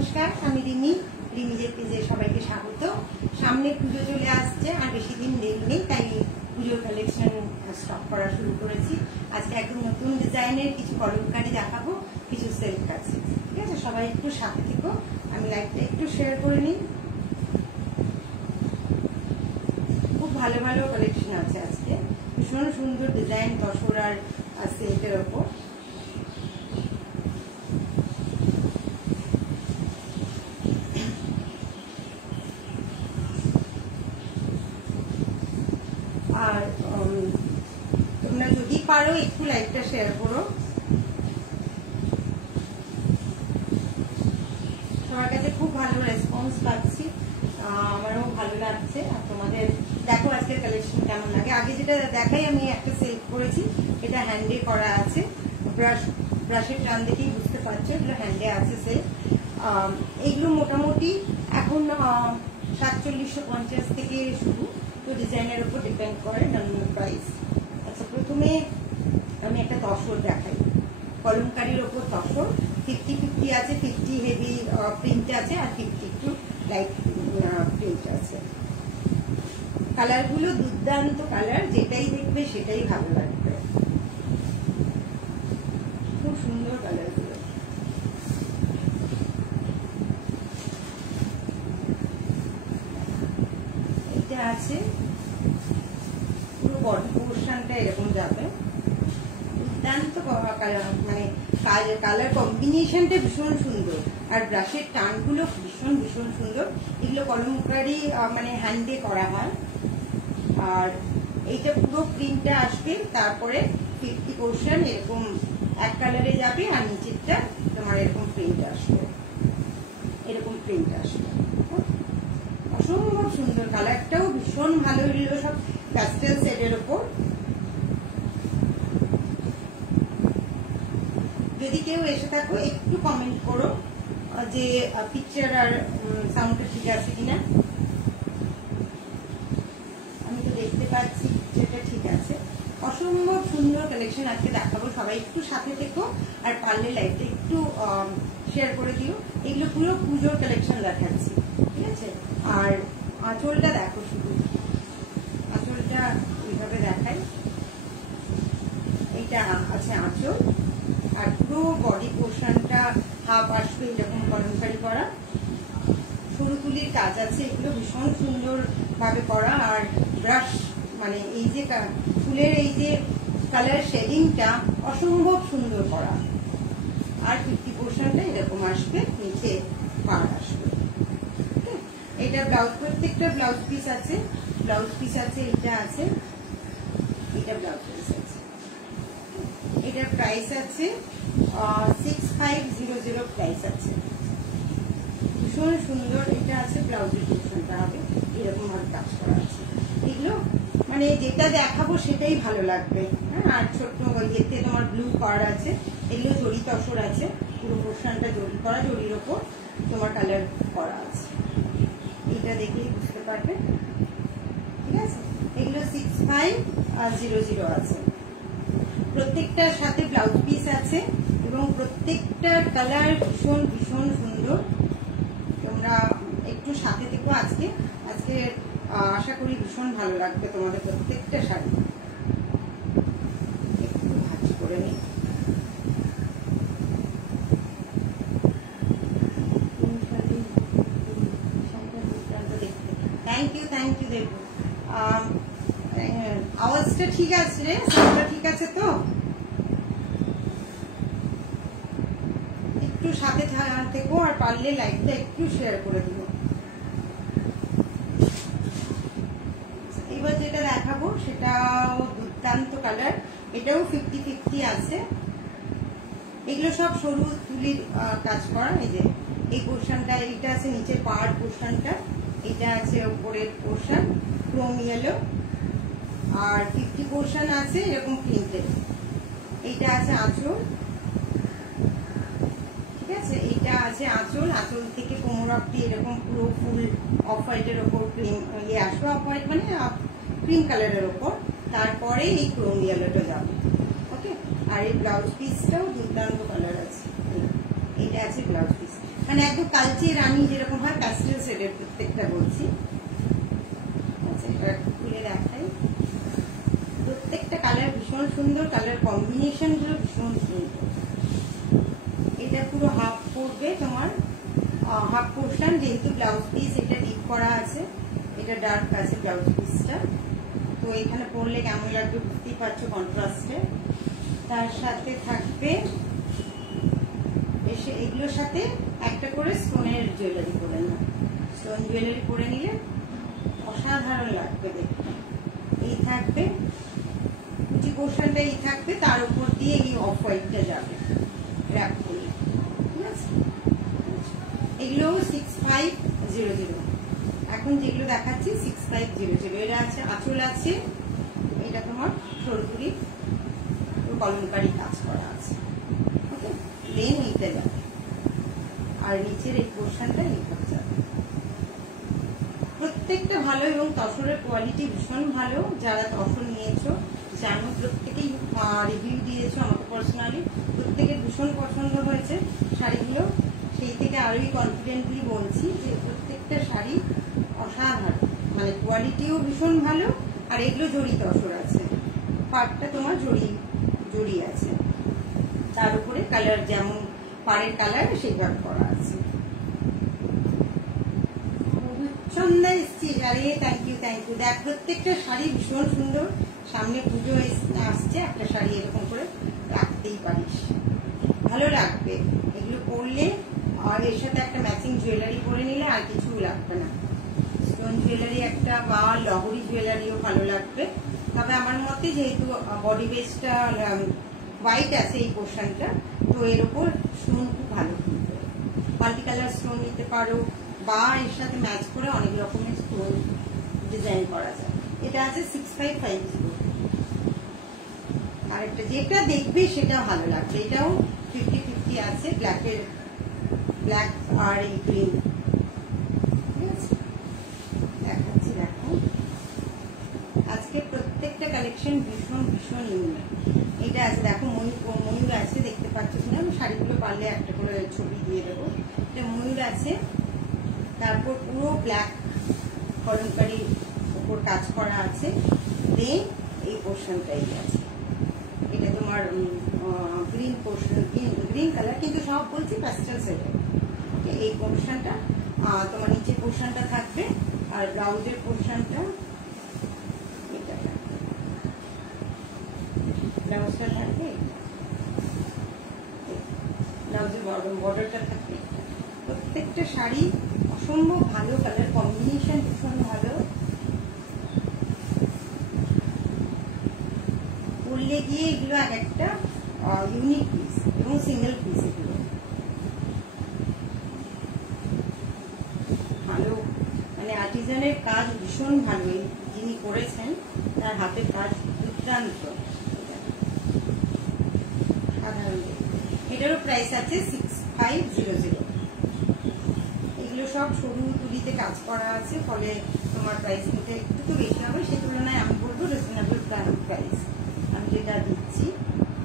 নমস্কার, আমি রিমি। রিমিজের পেজে সবাইকে স্বাগত। সামনে পুজো চলে আসছে, আর বেশি দিন দেরি নেই, তাই পুজোর কালেকশন স্টক করা শুরু করেছি। আজকে একদম নতুন ডিজাইনের কিছু কলমকারি দেখাবো, কিছু সেলফ আছে। ঠিক আছে, সবাই একটু সাথে থেকো। আমি লাইভটা একটু শেয়ার করে নিই। খুব ভালো ভালো কালেকশন আছে আজকে, ভীষণ সুন্দর ডিজাইন তসর আর সিল্কের ওপর। আর তোমরা যদি পারো একটু লাইভটা শেয়ার করো। সবার কাছে খুব ভালো রেসপন্স পাচ্ছি, আমারও ভালো লাগছে। আর তোমাদের দেখো আজকের কালেকশন কেমন লাগে। আগে যেটা দেখাই, আমি একটা সেলফ করেছি, এটা হ্যান্ডে করা আছে। ব্রাশের টান দেখেই বুঝতে পারছো এগুলো হ্যান্ডে আছে সেলফ। এইগুলো মোটামুটি এখন 4750 থেকে শুরু, তো ডিজাইনের উপর ডিপেন্ড করে নর্মাল প্রাইস। আচ্ছা, প্রথমে আমি একটা তসর দেখাই, কলমকারির ওপর তসর। 50-50 আছে, 50 হেভি প্রিন্ট আছে, আর 50 একটু লাইট প্রিন্ট আছে। কালারগুলো দুর্দান্ত কালার, যেটাই দেখবে সেটাই ভালো লাগবে। খুব সুন্দর কালারগুলো। এটা আছে পুরো বডি পোর্শনটা এরকম যাবে, দুর্দান্ত কালার, মানে কালার কম্বিনেশনটা ভীষণ সুন্দর, আর ব্রাশের টানগুলো ভীষণ ভীষণ সুন্দর। এগুলো কলমকারি মানে হ্যান্ডে করা হয়। আর এইটা পুরো প্রিন্টটা আসবে, তারপরে 50 পোর্শন এরকম এক কালারে যাবে, আর নিচেরটা তোমার এরকম প্রিন্ট আসবে, এরকম প্রিন্ট আসবে। অসম্ভব সুন্দর, কালারটাও ভীষণ ভালো। এগুলো সব প্যাস্টেল শেডের ওপর। যদি কেউ এসে থাকো একটু কমেন্ট করো যে পিকচার আর সাউন্ডটা ঠিক আছে কিনা। আমি তো দেখতে পাচ্ছি পিকচারটা ঠিক আছে। অসম্ভব সুন্দর কালেকশন আজকে দেখাবো, সবাই একটু সাথে থেকো, আর পারলে লাইভটা একটু শেয়ার করে দিও। এগুলো পুরো পুজোর কালেকশন দেখাচ্ছি, ঠিক আছে। আর আঁচলটা দেখো, শুধু আঁচলটা এইভাবে দেখাই। এইটা আছে আঁচল, আর পুরো বডি পোর্শনটা হাফ আসবে এরকম কলমকারি করা। সরু তুলির কাজ আছে, এগুলো ভীষণ সুন্দর ভাবে করা। আর ব্রাশ মানে এই যে ফুলের এই যে কালার শেডিংটা অসম্ভব সুন্দর করা। আর 50 পোর্শনটা এরকম আসবে, নিচে পাড় আসবে। এটা ব্লাউজ, প্রত্যেকটা ব্লাউজ পিস আছে, ব্লাউজ পিস আছে, এটা আছে, এটা ব্লাউজ পিস আছে। এটার প্রাইস আছে 6500 প্রাইস আছে। ভীষণ সুন্দর। এটা আছে ব্লাউজের পোর্শনটা হবে এরকম ভাবে কাজ করা আছে। এগুলো মানে যেটা দেখাবো সেটাই ভালো লাগবে। হ্যাঁ, আর ছোট্ট ইয়েতে তোমার ব্লু কার্ড আছে, এগুলো জরি তসর আছে, পুরো পোর্শনটা জরি করা, জরির ওপর তোমার কালার করা আছে। এটা দেখেই বুঝতে পারবে, ঠিক আছে। এগুলো 6500 আছে। প্রত্যেকটার সাথে ব্লাউজ পিস আছে, এবং প্রত্যেকটার কালার ভীষণ ভীষণ সুন্দর। তোমরা একটু সাথে থেকো আজকে আশা করি ভীষণ ভালো লাগবে তোমাদের প্রত্যেকটা শাড়ি। একটু ভাজ করে নিই। Thank you Debu. আওয়াজটা ঠিক আছে রে, সাউন্ডটা ঠিক আছে তো? একটু সাথে থেকো, আর পারলে লাইভটা একটু শেয়ার করে দিও। এবার যেটা দেখাবো সেটাও দুর্দান্ত কালার, এটাও 50-50 আছে। এগুলো সব সরু তুলির কাজ করা। এই যে এই পোর্শনটা, এইটা আছে নিচের পাড় পোর্শনটা, এটা আছে উপরের পোর্শন ক্রোম ইয়েলো, আর 50 পোর্শন আছে এরকম প্রিন্টেড। এইটা আছে আঁচল, ঠিক আছে। এইটা আছে আঁচল, আঁচল থেকে কোমর অব্দি এরকম পুরো ফুল অফ হোয়াইটের ওপর ইয়ে আসবে, অফ হোয়াইট মানে ক্রিম কালারের ওপর, তারপরে এই ক্রোম ইয়েলোটা যাবে। ওকে, আর এই ব্লাউজ পিসটাও দুর্দান্ত কালার আছে। এইটা আছে ব্লাউজ পিস। মানে একদম কালচে রানী যেরকম হয় প্যাস্টেল শেডের প্রত্যেকটা বলছি। আচ্ছা এটা খুলে দেখাই, প্রত্যেকটা কালার ভীষণ সুন্দর, কালার কম্বিনেশন গুলো ভীষণ সুন্দর। এটা পুরো হাফ পড়বে তোমার, হাফ পোর্শন, যেহেতু ব্লাউজ পিস এটা ডিপ করা আছে, এটা ডার্ক আছে ব্লাউজ পিসটা, তো এখানে পরলে কেমন লাগবে বুঝতেই পারছো কন্ট্রাস্টে। তার সাথে থাকবে এসে এগুলোর সাথে একটা করে স্টোনের জুয়েলারি পরে না, স্টোন জুয়েলারি পরে নিলে অসাধারণ লাগবে দেখতে। এই থাকবে কুচি পোর্শনটা, এই থাকবে, তার উপর দিয়ে এই অফ হোয়াইটটা যাবে র্যাপ করলে, ঠিক আছে। এগুলো 6500, এখন যেগুলো দেখাচ্ছি 6500। এটা আছে আঁচল আছে, এটা তোমার সরপুরি কলমকারি কাজ করা আছে, ওকে। প্লেন এইটা যাবে, আর নিচের এই পোর্শনটা এইভাবে যাবে। প্রত্যেকটা ভালো এবং তসরের কোয়ালিটি ভীষণ ভালো। যারা তসর নিয়েছো জানো, প্রত্যেকেই রিভিউ দিয়েছো আমাকে পার্সোনালি, প্রত্যেকের ভীষণ পছন্দ হয়েছে শাড়িগুলো। সেই থেকে আরোই কনফিডেন্টলি বলছি যে প্রত্যেকটা শাড়ি অসাধারণ, মানে কোয়ালিটিও ভীষণ ভালো। আর এগুলো জড়ি তসর আছে, পাড়টা তোমার জড়ি আছে, তার উপরে কালার যেমন পাড়ের কালার সেইভাবে করা আছে। সন্ধ্যা এসছি, আরে থ্যাংক ইউ। দেখ প্রত্যেকটা শাড়ি ভীষণ সুন্দর, সামনে পুজো আসছে, একটা শাড়ি এরকম করে রাখতেই পারিস, ভালো লাগবে এগুলো পরলে। আর এর সাথে একটা ম্যাচিং জুয়েলারি পরে নিলে আর কিছু লাগবে না, স্টোন জুয়েলারি একটা বা লহরি জুয়েলারিও ভালো লাগবে। তবে আমার মতে যেহেতু বডি বেসটা হোয়াইট আছে এই পোর্শনটা, তো এর উপর স্টোন খুব ভালো কিনবে, মাল্টি কালার স্টোন নিতে পারো, বা এর সাথে ম্যাচ করে অনেক রকমের স্টোন ডিজাইন করা যায়। এটা আছে 6550। আর একটা যেটা দেখবে সেটা ভালো লাগবে, এটাও 50-50 আছে, ব্ল্যাক আর এই গ্রিন, ঠিক আছে। দেখাচ্ছি, দেখো আজকে প্রত্যেকটা কালেকশন ভীষণ ইউনিক। এটা আছে দেখো, ময়ূর আছে, দেখতে পাচ্ছ কিনা, আমি শাড়িগুলো পারলে একটা করে ছবি দিয়ে দেবো। এটা ময়ূর আছে, তারপর পুরো ব্ল্যাক কলমকারির উপর কাজ করা আছে, দেন এই পোর্শনটাই আছে। এটা তোমার গ্রিন পোর্শন, গ্রিন কালার, কিন্তু সব বলছি প্যাস্টেল শেডের। এই পোর্শনটা তোমার নিচে পোর্শনটা থাকবে, আর ব্লাউজের পোর্শনটা এটা থাকবে, ব্লাউজটা থাকবে, ব্লাউজের বর্ডারটা থাকবে। প্রত্যেকটা শাড়ি অসম্ভব ভালো, কালার কম্বিনেশন ভীষণ ভালো, পরলে গিয়ে এগুলো এক একটা ইউনিক পিস এবং সিঙ্গেল পিস, এগুলো ভালো, মানে আর্টিজানের কাজ ভীষণ ভালো, যিনি করেছেন তার হাতের কাজ দুর্দান্ত সাধারণ। এটারও প্রাইস আছে 6500। এগুলো সব সরু তুলিতে কাজ করা আছে, ফলে তোমার প্রাইস নিতে একটু তো বেশি হবে, সে তুলনায় আমি বলবো রিজনেবল প্রাইস আমি যেটা দিচ্ছি।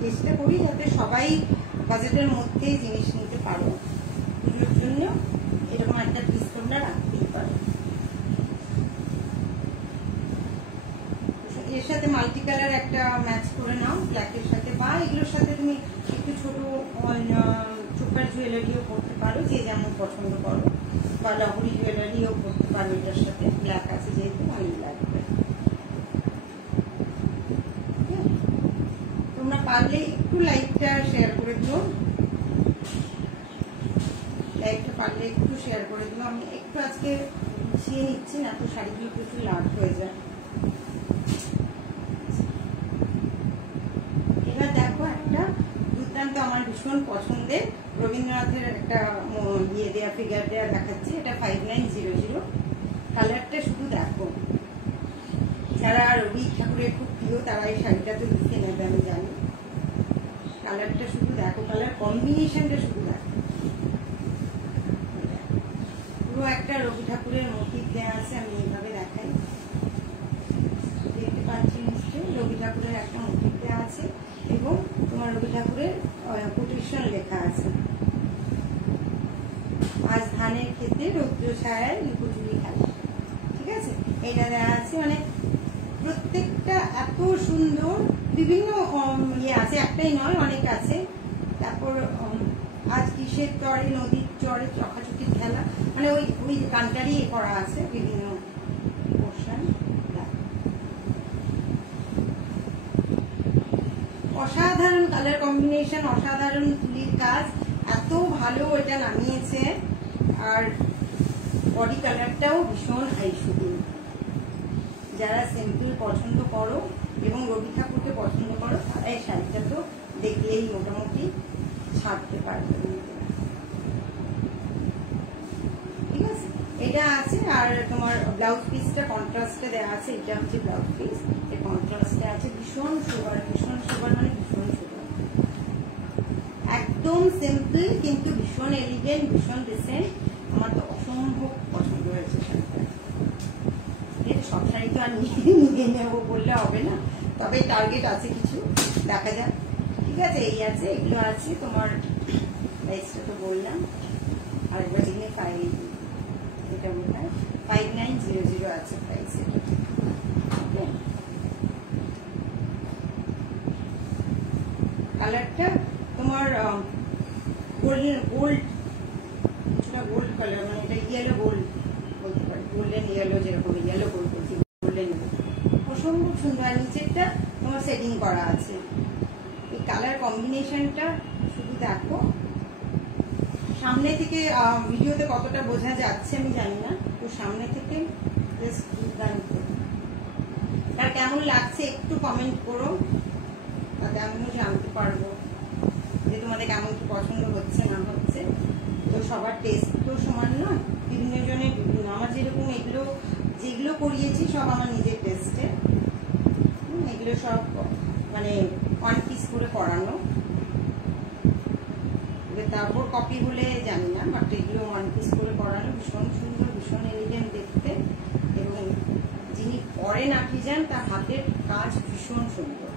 চেষ্টা করি যাতে সবাই বাজেটের মধ্যে জিনিস নিতে পারো, পুজোর জন্য এরকম একটা পিস তোমরা রাখতেই পারো। এর সাথে মাল্টি কালার একটা ম্যাচ করে নাও ব্ল্যাকের সাথে, বা এগুলোর সাথে তুমি একটু ছোট চোকার জুয়েলারিও করতে পারো, যে যেমন পছন্দ করো, বা লহরি জুয়েলারিও করতে পারো। এটার সাথে ব্ল্যাক আছে যেহেতু ভালো লাগবে। তোমরা পারলে একটু লাইভটা শেয়ার করে দিও, লাইভটা পারলে একটু শেয়ার করে দিও। আমি একটু আজকে গুছিয়ে নিচ্ছি, না তো শাড়িগুলো প্রচুর লাভ হয়ে যায়। এবার দেখো একটা দুর্দান্ত আমার ভীষণ পছন্দের রবীন্দ্রনাথের একটা ইয়ে দেওয়া ফিগার দেওয়া দেখাচ্ছি। এটা 5900। কালারটা শুধু দেখো, যারা রবি ঠাকুরের খুব প্রিয় তারা এই শাড়িটা তো লিখে নেবে, আমি জানি। কালারটা শুধু দেখো, কালার কম্বিনেশনটা শুধু দেখো, পুরো একটা রবি ঠাকুরের মোটিভ দেওয়া আছে। আমি এইভাবে দেখাই, দেখতে পাচ্ছি নিশ্চয়ই রবি ঠাকুরের একটা মোটিভ দেওয়া আছে, এবং তোমার রবি ঠাকুরের কোটেশন লেখা আছে। ধানের ক্ষেত্রে রৌদ্র ছায়ায় লুকোচুরি খেলা, ঠিক আছে। এটা দেওয়া আছে, মানে প্রত্যেকটা এত সুন্দর, বিভিন্ন ইয়ে আছে, একটাই নয় অনেক আছে। তারপর আজ কিসের চরে, নদীর চরে চকাচকির খেলা, মানে ওই ওই গানটারই করা আছে বিভিন্ন পোর্শন। অসাধারণ কালার কম্বিনেশন, অসাধারণ তুলির কাজ, এত ভালো এটা নামিয়েছে। আর বডি কালারটাও ভীষণ হাই শুটিং। যারা সিম্পল পছন্দ করো এবং রবি ঠাকুরকে পছন্দ করো তারা এই শাড়িটা তো দেখলেই মোটামুটি ছাড়তে পারবে, ঠিক আছে। এটা আছে। আর তোমার ব্লাউজ পিসটা কন্ট্রাস্টে দেওয়া আছে, এটা হচ্ছে ব্লাউজ পিস, এই কন্ট্রাস্টে আছে। ভীষণ সুপার, ভীষণ সুপার, মানে ভীষণ সুপার, একদম সিম্পল কিন্তু ভীষণ এলিগেন্ট, ভীষণ ডিসেন্ট। আমার তো অসম্ভব পছন্দ হয়েছে শাড়িটা। সব শাড়ি তো আর নিয়ে নেবো বললে হবে না, তবে টার্গেট আছে কিছু, দেখা যাক, ঠিক আছে। এই আছে, এগুলো আছে তোমার, প্রাইসটা তো বললাম। আর এবার দিনে এটা বোধ হয় 5900 আছে প্রাইস। কালারটা তোমার গোল্ডেন গোল্ড, কিছুটা গোল্ড কালার, মানে এটা ইয়েলো গোল্ড বলতে পারি, গোল্ডেন ইয়েলো, যেরকম ইয়েলো গোল্ড বলছি, গোল্ডেন অসম্ভব সুন্দর। নিচেরটা তোমার সেটিং করা আছে। এই কালার কম্বিনেশনটা শুধু দেখো, সামনে থেকে ভিডিওতে কতটা বোঝা যাচ্ছে আমি জানি না, তো সামনে থেকে জাস্ট দুর্দান্ত। তার কেমন লাগছে একটু কমেন্ট করো, তাতে আমিও জানতে পারবো যে তোমাদের কেমন কি পছন্দ হচ্ছে না হচ্ছে। তো সবার টেস্ট তো সমান নয়, বিভিন্ন জনের বিভিন্ন। আমার যেরকম এগুলো যেগুলো করিয়েছি সব আমার নিজের টেস্টে, এগুলো সব মানে ওয়ান পিস করে করানো, তারপর কপি হলে জানি না, বাট এগুলো ওয়ান পিস করে করানো। ভীষণ সুন্দর, ভীষণ এলিগেন্ট দেখতে, এবং যিনি পরেন আর্টিজান তার হাতের কাজ ভীষণ সুন্দর।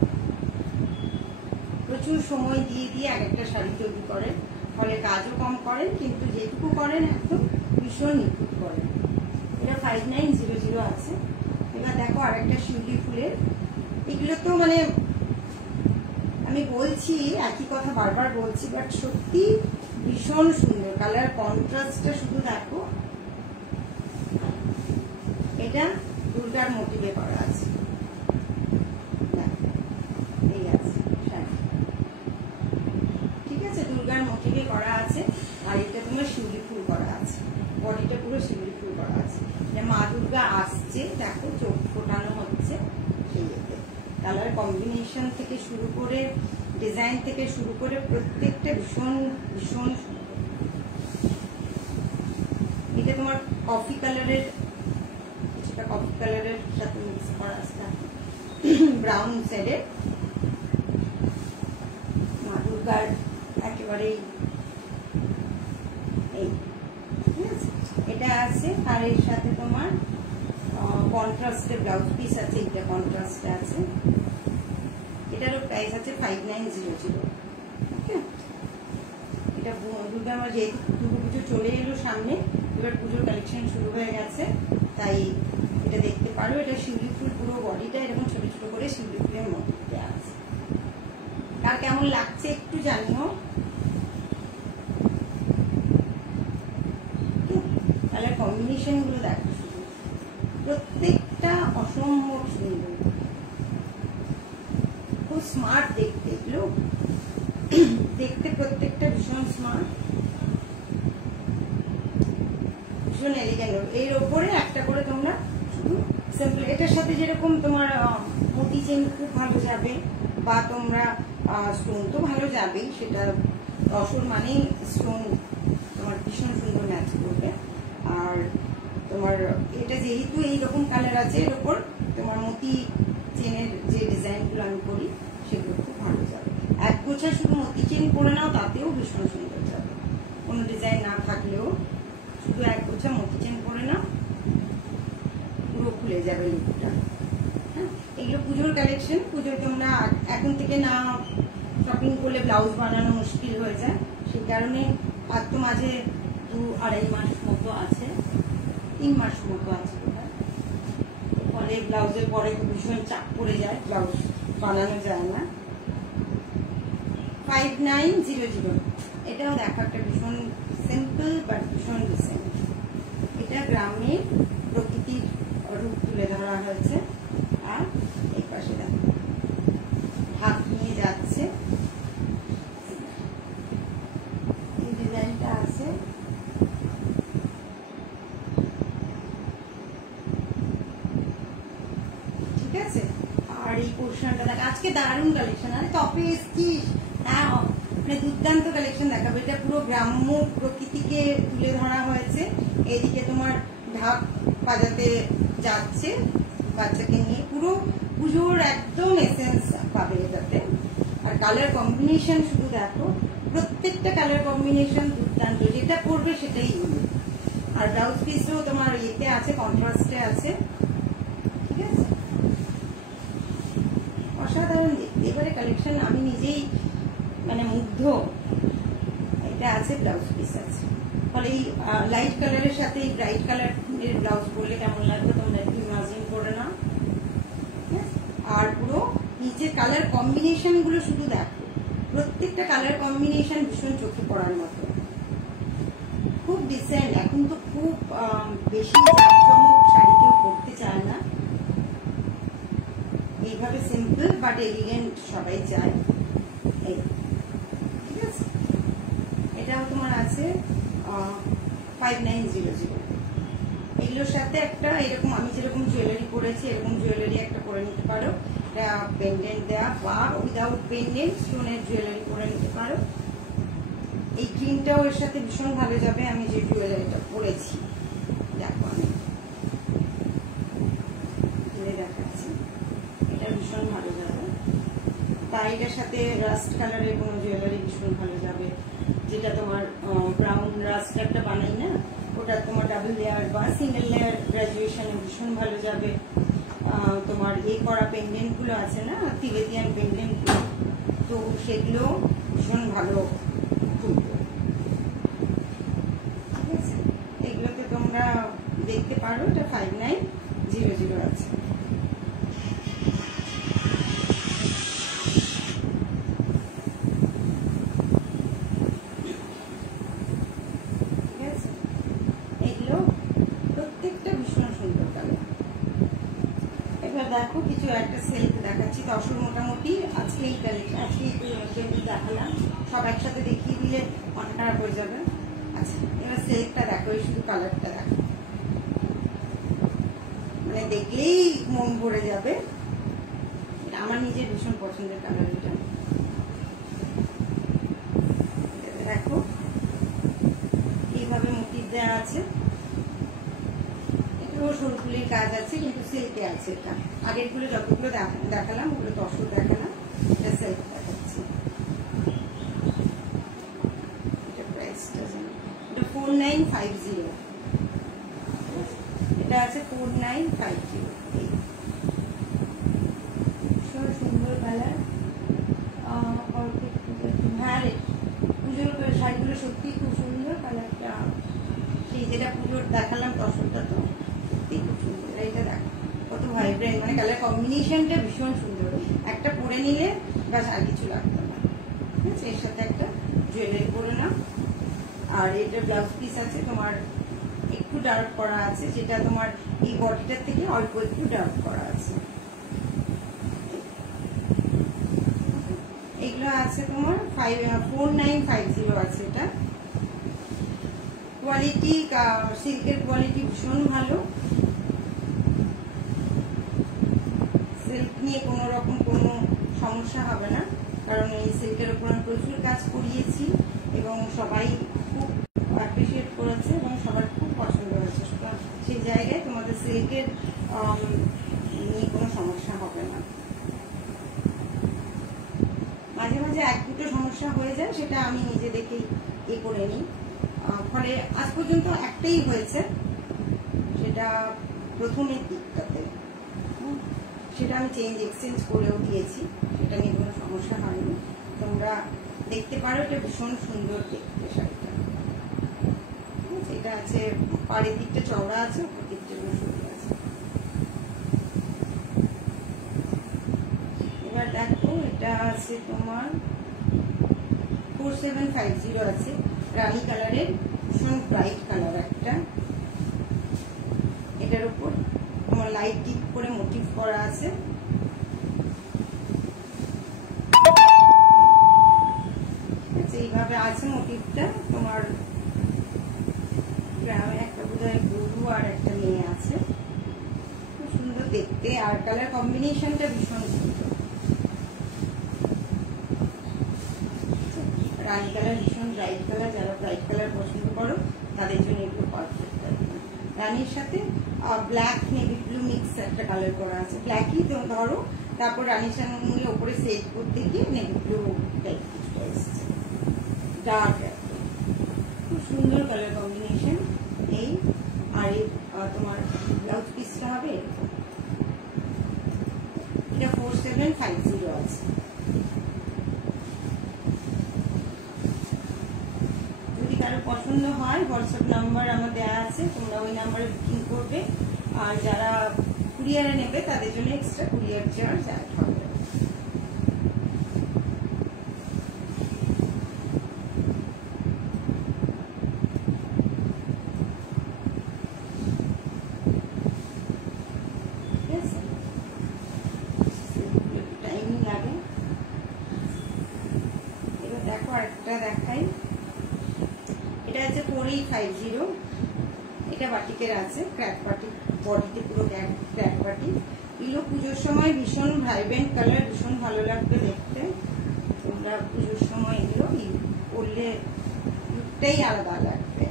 প্রচুর সময় দিয়ে দিয়ে এক একটা শাড়ি তৈরি করেন, ফলে কাজও কম করেন, কিন্তু যেটুকু করেন একদম ভীষণ নিখুঁত করেন। এটা 5900 আছে। এবার দেখো আর একটা শিউলি ফুলের, এগুলো তো মানে আমি বলছি একই কথা বারবার বলছি, বাট সত্যি ভীষণ সুন্দর কালার কন্ট্রাস্টটা শুধু দেখো। এটা দুর্গার মোটিভে করা আছে, এই আছে শাড়ি, ঠিক আছে, দুর্গার মোটিভে করা আছে। আর এটা তোমার শিউলি ফুল করা আছে, বডিটা পুরো শিউলি ফুল করা আছে। মা দুর্গা আসছে, দেখো চোখ ফোটানো হচ্ছে। কালার কম্বিনেশন থেকে শুরু করে, ডিজাইন থেকে শুরু করে প্রত্যেকটা ভীষণ ভীষণ সুন্দর। এটা তোমার কফি কালারের, কিছুটা কফি কালারের সাথে মিক্স করা আছে, ব্রাউন শেডের। মা দুর্গার একেবারেই এই, ঠিক আছে, এটা আছে। আর এর সাথে তোমার কন্ট্রাস্টে ব্লাউজ পিস আছে, এটা কন্ট্রাস্টে আছে। এটারও প্রাইস আছে 5900। ওকে, এটা দুর্গা আমার যেহেতু দুর্গাপুজো চলে এলো সামনে, এবার পুজোর কালেকশন শুরু হয়ে গেছে, তাই এটা দেখতে পারো। এটা শিউলি ফুল, পুরো বডিটা এরকম ছোট ছোট করে শিউলি ফুলের মধ্যে আছে। কার কেমন লাগছে একটু জানিও। কালার কম্বিনেশন গুলো দেখো, শুধু প্রত্যেকটা অসম্ভব সুন্দর, খুব স্মার্ট দেখতে। এগুলো দেখতে প্রত্যেকটা ভীষণ স্মার্ট, ভীষণ এলিগেন্ট। এর ওপরে একটা করে তোমরা শুধু সিম্পল, এটার সাথে যেরকম তোমার মোতি চেন খুব ভালো যাবে, বা তোমরা স্টোন তো ভালো যাবেই, সেটা তসর মানেই স্টোন তোমার ভীষণ সুন্দর ম্যাচ করবে। আর তোমার এটা যেহেতু এইরকম কালার আছে, এর ওপর তোমার মতি চেনের যে ডিজাইনগুলো আমি করি সেগুলো খুব ভালো যাবে। এক গোছা শুধু মতি চেন করে নাও, তাতেও ভীষণ সুন্দর যাবে। কোনো ডিজাইন না থাকলেও শুধু এক গোছা মতি চেন করে নাও, পুরো খুলে যাবে লুকটা। হ্যাঁ, এগুলো পুজোর কালেকশন। পুজোর তোমরা এখন থেকে না শপিং করলে ব্লাউজ বানানো মুশকিল হয়ে যায়, সেই কারণে আর তো মাঝে 2-2.5 মাস মতো আছে, 3 মাস মতো আছে বোধহয়। ফলে ব্লাউজের পরে ভীষণ চাপ পড়ে যায়, ব্লাউজ বানানো যায় না। 5900, এটাও দেখো একটা ভীষণ সিম্পল বাট ভীষণ ডিসেন্ট। এটা গ্রামের প্রকৃতির রূপ তুলে ধরা হয়েছে। আর এই পাশে দেখো হাত নিয়ে যাচ্ছে, এই ডিজাইনটা আছে। ঠিক আছে, আর এই পোর্শনটা দেখ, আজকে দারুণ কালেকশন। আরে টপে এসছিস? হ্যাঁ, মানে দুর্দান্ত কালেকশন দেখাবো। এটা পুরো গ্রাম্য প্রকৃতিকে তুলে ধরা হয়েছে। এদিকে তোমার ঢাক বাজাতে যাচ্ছে বাচ্চাকে নিয়ে, পুরো পুজোর একদম এসেন্স পাবে এটাতে। আর কালার কম্বিনেশন শুধু দেখো, প্রত্যেকটা কালার কম্বিনেশন দুর্দান্ত, যেটা পরবে সেটাই ইউনিক। আর ব্লাউজ পিসও তোমার ইয়েতে আছে, কন্ট্রাস্টে আছে। ঠিক আছে, অসাধারণ দেখতে। এবারে কালেকশন আমি নিজেই মানে মুগ্ধ। এটা আছে, ব্লাউজ পিস আছে। ফলে এই লাইট কালারের সাথে এই ব্রাইট কালারের ব্লাউজ পরলে কেমন লাগবে তোমরা একটু ইমাজিন করে নাও। আর পুরো নিচের কালার কম্বিনেশন গুলো শুধু দেখো, প্রত্যেকটা কালার কম্বিনেশন ভীষণ চোখে পড়ার মতো, খুব ডিসেন্ট। এখন তো খুব বেশি জাঁকজমক শাড়ি কেউ পরতে চায় না, এইভাবে সিম্পল বাট এলিগেন্ট সবাই চায়। ঠিক আছে, এটাও তোমার আছে 5900। এগুলোর সাথে একটা এরকম, আমি যেরকম জুয়েলারি পরেছি এরকম জুয়েলারি একটা পরে নিতে পারো। এটা পেন্ডেন্ট দেওয়া বা উইদাউট পেন্ডেন্ট স্টোনের জুয়েলারি পরে নিতে পারো। এই গ্রিনটাও এর সাথে ভীষণ ভালো যাবে। আমি যে জুয়েলারিটা পরেছি দেখো, আমি দেখাচ্ছি, এটা ভীষণ ভালো যাবে। তাই এটার সাথে রাস্ট কালারের কোনো জুয়েলারি ভীষণ ভালো যাবে। যেটা তোমার ব্রাউন রাস্ট একটা বানাই না, ওটা তোমার ডাবল লেয়ার বা সিঙ্গেল লেয়ার গ্রাজুয়েশনে ভীষণ ভালো যাবে। তোমার এই করা পেন্ডেন্ট গুলো আছে না, তিবেতিয়ান পেন্ডেন্ট গুলো, তো সেগুলো ভীষণ ভালো তুলবে। ঠিক আছে, এগুলোতে তোমরা দেখতে পারো। এটা 5900 আছে। দেখো কিছু একটা সিল্ক দেখাচ্ছি, তসর মোটামুটি আজকে এই কালেকশন, আজকে দেখালাম, সব একসাথে দেখিয়ে দিলে মন খারাপ হয়ে যাবে। আচ্ছা, এবার সিল্কটা দেখো, এই শুধু কালারটা দেখো, মানে দেখলেই মন ভরে যাবে। আমার নিজের ভীষণ পছন্দের কালার এটা। দেখো এইভাবে মোটিভ দেওয়া আছে, সরুকুলির কাজ আছে কিন্তু সিল্কে আছে। এটা আগের গুলো যতগুলো দেখালাম ওগুলো তসর দেখালাম, এটা সিল্ক দেখাচ্ছি। এটা প্রাইসটা এটা 4950, এটা আছে 4950। সুন্দর কালার। হ্যাঁ রে, পুজোর শাড়িগুলো সত্যি খুব সুন্দর কালারটা। সেই যেটা পুজোর দেখালাম তসরটা, তো খুব সুন্দর। এইটা দেখো কত ভাইব্রেন্ট, মানে কালার কম্বিনেশনটা ভীষণ সুন্দর। একটা পরে নিলে বাস আর কিছু লাগতো না। ঠিক আছে, এর সাথে একটা জুয়েলারি পরে নাও। আর এটা ব্লাউজ পিস আছে তোমার একটু ডার্ক করা আছে, যেটা তোমার এই বডিটার থেকে অল্প একটু ডার্ক করা আছে। এগুলো আছে তোমার 4950 আছে। এটা কোয়ালিটি, সিল্কের কোয়ালিটি ভীষণ ভালো। সিল্ক নিয়ে কোনো রকম কোনো সমস্যা হবে না, কারণ এই সিল্কের উপর আমি প্রচুর কাজ করিয়েছি এবং সবাই খুব অ্যাপ্রিসিয়েট করেছে এবং সবার খুব পছন্দ হয়েছে। সেই জায়গায় তোমাদের সিল্কের নিয়ে কোনো সমস্যা হবে না। মাঝে মাঝে এক দুটো সমস্যা হয়ে যায়, সেটা আমি নিজে দেখেই করে নিই। ফলে আজ পর্যন্ত একটাই হয়েছে, সেটা প্রথমের দিকটাতে, সেটা আমি চেঞ্জ এক্সচেঞ্জ করেও দিয়েছি, সেটা নিয়ে কোনো সমস্যা হয়নি। তোমরা দেখতে পারো, এটা ভীষণ সুন্দর দেখতে শাড়িটা। আছে, পাড়ের দিকটা চওড়া আছে, উপর দিকটা সরু আছে। এবার দেখো এটা আছে তোমার 4750 আছে, রানী কালারের, ভীষণ ব্রাইট কালার একটা। এটার উপর তোমার লাইট ডিপ করে মোটিভ করা আছে। এইভাবে আছে মোটিভটা। তোমার গ্রামে একটা বোধহয় গরু আর একটা মেয়ে আছে, খুব সুন্দর দেখতে, আর কালার কম্বিনেশনটা ভীষণ সুন্দর। রানী কালার ভীষণ ব্রাইট কালার, যারা ব্রাইট কালার পছন্দ করো তাদের জন্য এগুলো পারফেক্ট। রানীর সাথে ব্ল্যাক নেভি ব্লু মিক্স একটা কালার করা আছে, ব্ল্যাকই ধরো, তারপর রানীর সঙ্গে ওপরে সেট করতে গিয়ে নেভি ব্লু টাইপ কিছুটা এসছে, ডার্ক একদম, খুব সুন্দর কালার কম্বিনেশন। এই আর তোমার ব্লাউজ পিসটা হবে এরকম, এটা 4750 আছে। যদি কারো পছন্দ হয় হোয়াটসঅ্যাপ নাম্বার আমার দেওয়া আছে, তোমরা ওই নাম্বারে বুকিং করবে। আর যারা কুরিয়ারে নেবে তাদের জন্য এক্সট্রা কুরিয়ার চার্জ অ্যাড হবে। দেখাই, এটা আছে 4850, এটা বাটিকের আছে, ক্র্যাক বাটিক, বডিতে পুরো ক্র্যাক বাটিক। এগুলো পুজোর সময় ভীষণ ভাইব্রেন্ট কালার, ভীষণ ভালো লাগবে দেখতে। তোমরা পুজোর সময় এগুলো পরলে লুকটাই আলাদা লাগবে।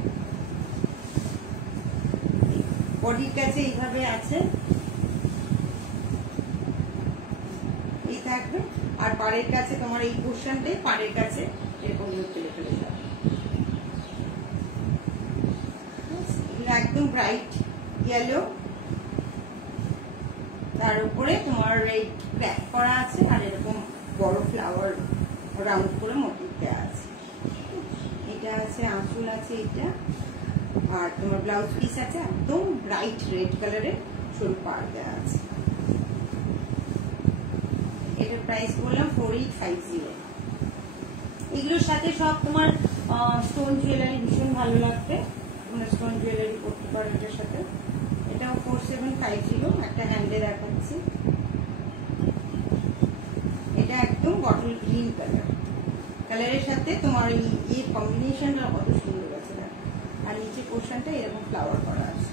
বডির কাছে এইভাবে আছে, এই থাকবে। আর পাড়ের কাছে তোমার এই পোর্শনটাই পাড়ের কাছে এরকম ফেলে ফেলে যাবে, একদম ব্রাইট ইয়েলো, তার উপরে তোমার এই ক্র্যাক করা আছে, আর এরকম বড় ফ্লাওয়ার রাউন্ড করে মোটিভ দেওয়া আছে। এটা আছে আঁচল আছে এটা, আর তোমার ব্লাউজ পিস আছে একদম ব্রাইট রেড কালারের, সরু পাড় দেওয়া আছে। এটার প্রাইস বললাম 4850। এগুলোর সাথে সব তোমার স্টোন জুয়েলারি ভীষণ ভালো লাগবে, তোমরা স্টোন জুয়েলারি করতে পারো এটার সাথে। এটাও 4750, একটা হ্যান্ডে দেখাচ্ছি। এটা একদম বটল গ্রিন কালার, কালারের সাথে তোমার এই কম্বিনেশনটা কত সুন্দর আছে। আর নিচে পোর্শনটা এরকম ফ্লাওয়ার করা আছে।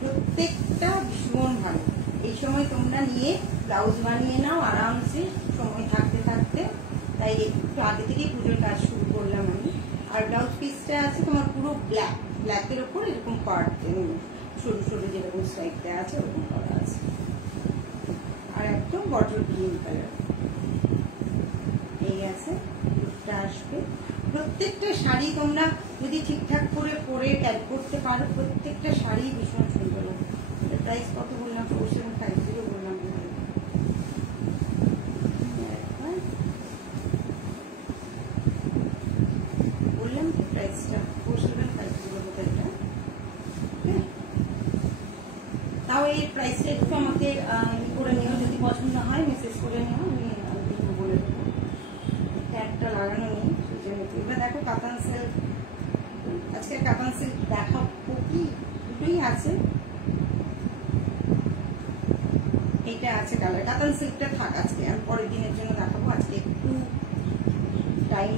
প্রত্যেকটা ভীষণ ভালো। এই সময় তোমরা নিয়ে ব্লাউজ বানিয়ে নাও আরামসে, সময় থাকতে থাকতে। তাই একটু আগে থেকেই পুজোর কাজ শুরু করলাম আমি। আর ব্লাউজ পিসটা আছে তোমার পুরো ব্ল্যাক, ব্ল্যাকের ওপর এরকম পার্ট সরু সরু যেরকম স্ট্রাইক দেওয়া আছে ওরকম করা আছে, আর একদম বটল গ্রিন কালার। এই আছে লুকটা আসবে। প্রত্যেকটা শাড়ি তোমরা যদি ঠিকঠাক করে পরে ক্যারি করতে পারো, প্রত্যেকটা শাড়ি ভীষণ সুন্দর লাগে। প্রাইস কত বললাম? 4750 বললাম। বললাম কি প্রাইসটা? 4750 বোধহয়। তাও এই প্রাইসটা একটু আমাকে করে নিও, যদি পছন্দ হয় মেসেজ করে নিও, আমি বলে দেবো। একটা লাগানো নেই সেই জন্য। এবার দেখো কাতান সিল্ক, আজকে কাতান সিল্ক দেখাবো কি, দুটোই আছে। এইটা আছে কালার, কাতান সিল্কটা থাক আজকে, আমি পরের দিনের জন্য দেখাবো। আজকে একটু টাইম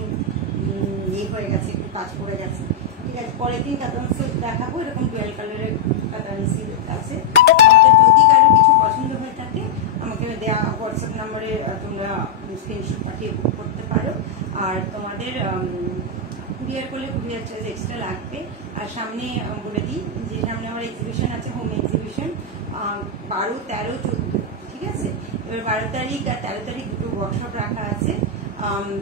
হয়ে গেছে, একটু কাজ পড়ে গেছে, ঠিক আছে। পরের দিন কাতান সিল্ক দেখাবো। এরকম ডুয়াল কালারের কাতান সিল্ক আছে। যদি কারো কিছু পছন্দ হয়ে থাকে আমাকে দেওয়া হোয়াটসঅ্যাপ নাম্বারে তোমরা স্ক্রিনশট পাঠিয়ে বুক করতে পারো। আর তোমাদের কুরিয়ার করলে কুরিয়ার চার্জ এক্সট্রা লাগবে। আর সামনে বলে দিই যে সামনে আমার এক্সিবিশন আছে, হোম এক্সিবিশন 12, 13, 14, ঠিক আছে। এবার 12 তারিখ আর 13 তারিখ দুটো ওয়ার্কশপ রাখা আছে।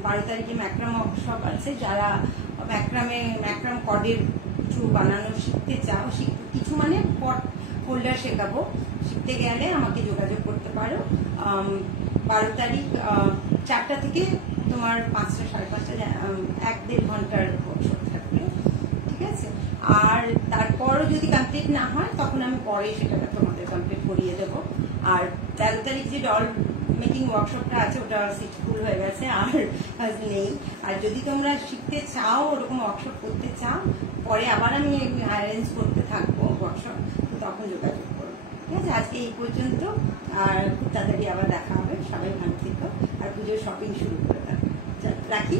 12 তারিখে ম্যাক্রাম ওয়ার্কশপ আছে। যারা ম্যাক্রাম কর্ডের কিছু বানানো শিখতে চাও, কিছু মানে পট হোল্ডার শেখাবো, শিখতে গেলে আমাকে যোগাযোগ করতে পারো। 12 তারিখ 4টা থেকে তোমার 5টা 5:30, 1-1.5 ঘন্টার ওয়ার্কশপ থাকবে, ঠিক আছে। আর তারপরও যদি কমপ্লিট না হয় তখন আমি পরে সেটাকে তোমাদের কমপ্লিট করিয়ে দেবো। আর 13 তারিখ যে ডল মেকিং ওয়ার্কশপটা আছে ওটা সিট ফুল হয়ে গেছে, আর নেই। আর যদি তোমরা শিখতে চাও, ওরকম ওয়ার্কশপ করতে চাও, পরে আবার আমি অ্যারেঞ্জ করতে থাকবো ওয়ার্কশপ, তখন যোগাযোগ করবো, ঠিক আছে। আজকে এই পর্যন্ত, আর খুব তাড়াতাড়ি আবার দেখা হবে। সবাই ভালো থেকো, আর পুজোর শপিং শুরু করে দাও। রাখি।